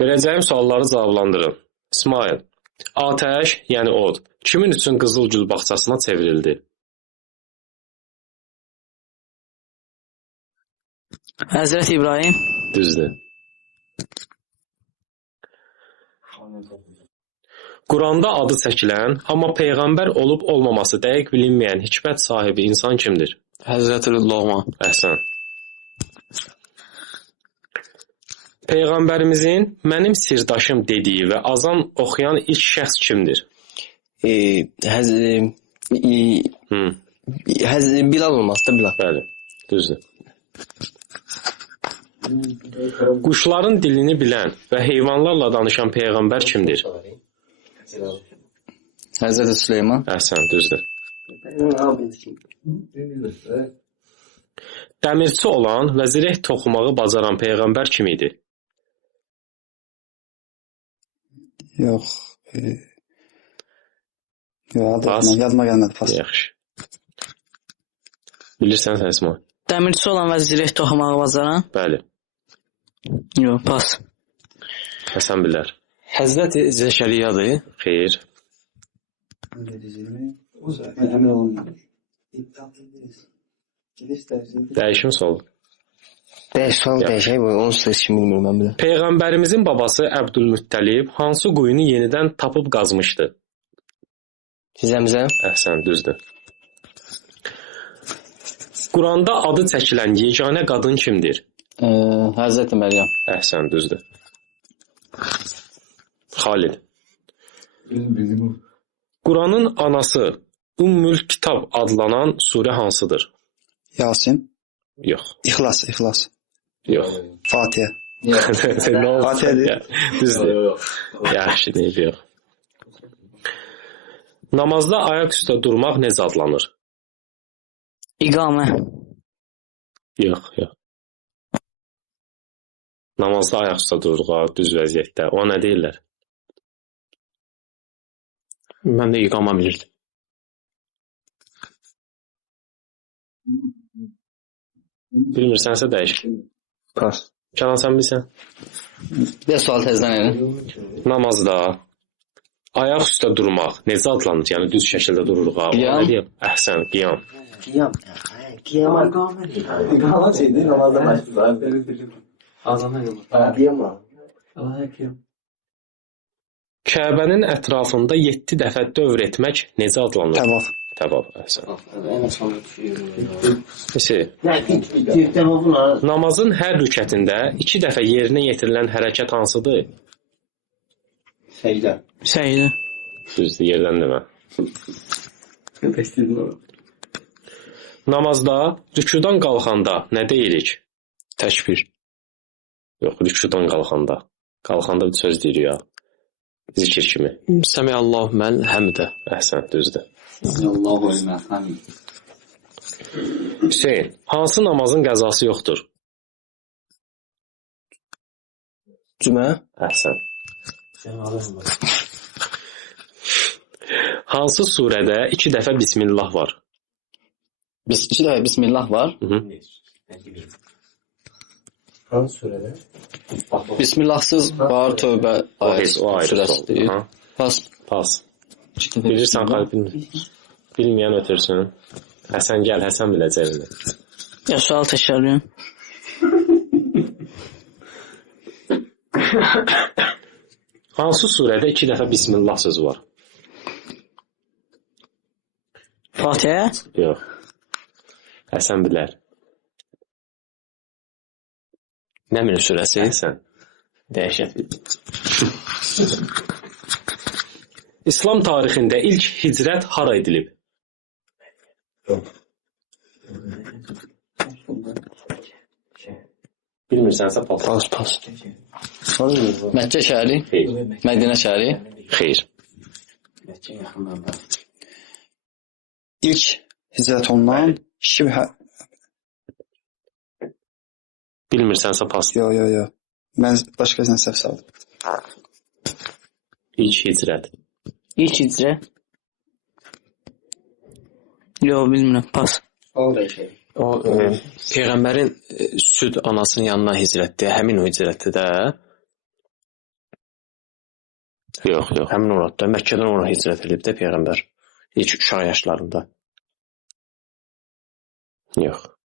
Verəcəyim sualları cavablandırın. İsmail, atəş, yəni od, kimin üçün Qızılgül bağçasına çevrildi? Həzrət İbrahim. Düzdür. Quranda adı çəkilən, amma peyğəmbər olub olmaması dəqiq bilinməyən hikmət sahibi insan kimdir? Həzrəti Loğman. Əhsən. Peyğəmbərimizin mənim sirdaşım dediyi və azan oxuyan ilk şəxs kimdir? Bilal olmaz da Bilal. Bəli, düzdür. Quşların dilini bilən və heyvanlarla danışan peyğəmbər kimdir? Həzrəti Süleyman. Əhsən, düzdür. Dəmirçi olan və zireh toxumağı bacaran peyğəmbər kim idi? Yox. Yadıma gəlmədi. Pas. Yaxşı. Bilirsən sən İsmail? Dəmirçi olan və zireh toxumağı bacaran? Bəli. Yox, pas. Həsən bilər. Həzrəti Zəkəriyadır. Xeyr. Dəyişim sol. Dəyişək bu, onun sırası kimi bilmirəm mən biləm. Peyğəmbərimizin babası Əbdülmüttəlib hansı quyunu yenidən tapıb qazmışdı? Zəmzəm. Əhsən, düzdür. Quranda adı çəkilən yeganə qadın kimdir? Həzrəti Məryəm. Əhsən, düzdür. Xalid. Quranın anası Ümmül Kitab adlanan surə hansıdır? Yasin. Yox. İxlas. Yox. Fatihə. Fatihədir. Düzdür. Yaxşı deyib, yox. Namazda ayaq üstə durmaq necə adlanır? İqamə. Yox. Namazda ayaq üstə dururlar, düz vəziyyətdə. O nə deyirlər? Mən də iqama bilirdim. Bilmirsənsə dəyiş. Pas. Canan, sən bilsən? Bir sual təzdən elə. Namazda ayaq üstə durmaq necə adlanır? Yəni düz şəkildə dururuq. Qiyam. Əhsən, qiyam. İqama şeydir, namazda başlayır. Azana yox. Qiyam. Kəbənin ətrafında 7 dəfə dövr etmək necə adlanır? Təvaf. Təvaf, əhsən. Təvafın Namazın hər rükətində 2 dəfə yerinə yetirilən hərəkət hansıdır? Səcdə. Səcdə. Düzdür, yerdən demə. Namazda rükudan qalxanda nə deyirik? Təkbir. Yox, rükudan qalxanda. Qalxanda bir söz deyirik ya. Zikir kimi. Səmiyallahu mən həmidə. Əhsən, düzdür. Allahu əkbər. Amin. Hüseyn, hansı namazın qəzası yoxdur? Cümə. Əhsən. Hansı surədə 2 dəfə Bismillah var? 2 dəfə Bismillah var. Hansı surədə? Bismillahsız var Tövbə O ayrı surəsidir. Pas. Bilirsən, Xalid bilmir. Bilməyən ötürsün. Həsən gəl, Həsən biləcək. Ya sual təkrarlayın. Hansı surədə 2 dəfə Bismillah sözü var? Fatihə. Yox. Həsən bilər. Nəmin surəsi? Həsən. Dəhşət bildir. İslam tarixində ilk hicrət hara edilib? Bilmirsənsə Pas. Məkkə şəhəri? Xeyr. Mədinə şəhəri? Xeyr. İlk hicrət olunan şibhə. Bilmirsənsə pas. Yox. Mən başqasına səhv saldım. İlk hicrət. İlk hicrə. Yox, bilmirəm, pas. O peyğəmbərin süd anasının yanına hicrətdir. Həmin o hicrətdir də. Yox, yox. Həmin oradda. Məkkədən ora hicrət edib də Peyğəmbər. İlk uşaq yaşlarında. Yox.